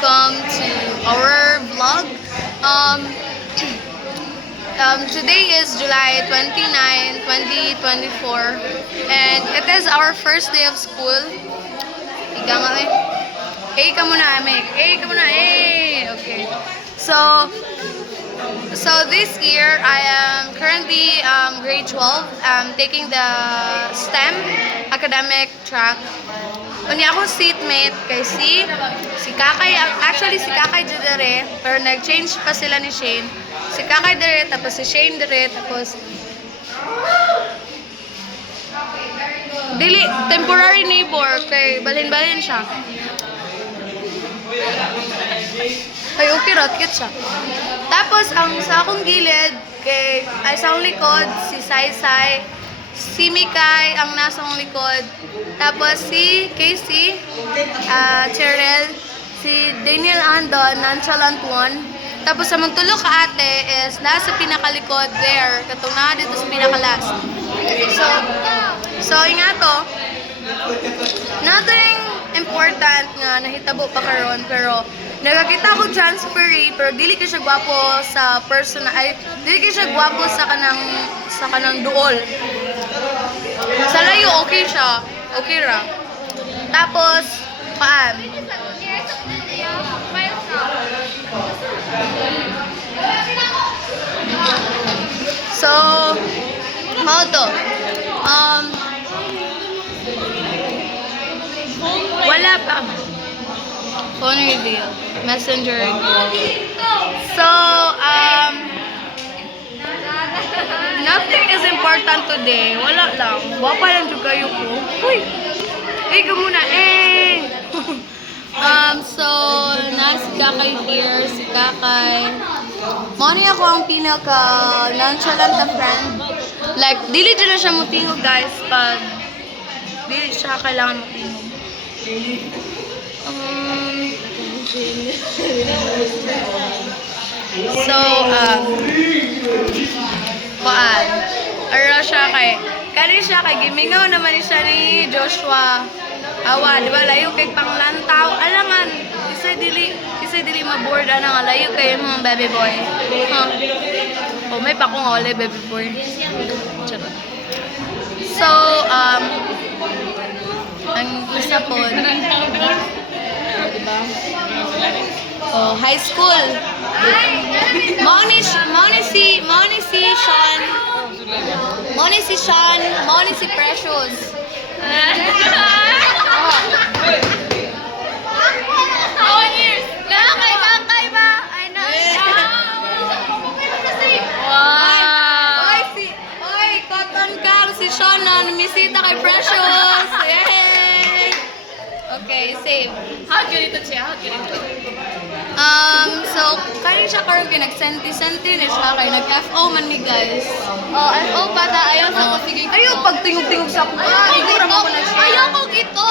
welcome to our vlog. Today is July 29, 2024, and it is our first day of school. Ika nga eh. Hey ka muna, Amek. Hey ka muna, hey! Okay. So this year, I am currently grade 12, taking the STEM academic track. Unya ako seatmate kay si Kakay, actually si Kakay dere, pero nag-change pa sila ni Shane. Si Kakay dere, tapos si Shane dere, tapos dili, temporary neighbor, kay balhin-balhin siya. Ay, okay, rotkit siya. Tapos, ang sa akong gilid, ay sa akong likod, si Sai, si Mikay, ang nasa akong likod. Tapos, si Casey, Cheryl, si Daniel Andon, nonchalant one. Tapos, sa tulo ka ate is nasa pinakalikod there, katong na dito sa pinaka-last. So, ingato, nothing important nga nahitabo pa karon, pero nagakita ko transferee, pero dili ka siya gwapo sa person, ay dili ka siya gwapo sa kanang duol. Sa layo okay siya, okay ra. Tapos paan? So, how to? Wala pa. Phone review. Messenger review. So, nothing is important today. Wala lang. Wapa lang yung kayo ko. Uy! Ikaw muna. So, si Kakay here. Si Kakay. Mani ako ang pinaka-nonchalant na friend. Like, dili dyan na siya mutingog, guys. Pag dili siya kailangan mutingog. So, kani siya kay gimingaw naman siya ni Joshua. Awa, di ba, layo kay panglantaw. Alangan, isay dili maboard ana nga layo kay mga baby boy. Huh? Oh, may pa kong ole baby boy. Charot. So, ang isa po, diba? Oh, high school. Mauni si Sean, mauni si Precious. How years? Kakay ba? I know. Wow. Oy, cotton cam si Sean na numisita kay Precious. Yay! Okay, save. How ganito siya? So, kaya siya karoon kayo nag-senti-senti ni siya kayo nag-FO man ni guys. Oh, FO pa ta. Ayaw sa ko. Sige. Ayaw pag-tingog-tingog sa ako. Siguro mo ko na siya. Ayaw ko gito.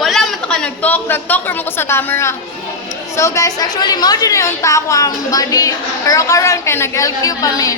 Wala man ka nag-talker mo ko sa camera. So guys, actually, mo dyan yung ako ang body. Pero karoon kayo nag-LQ pa mi.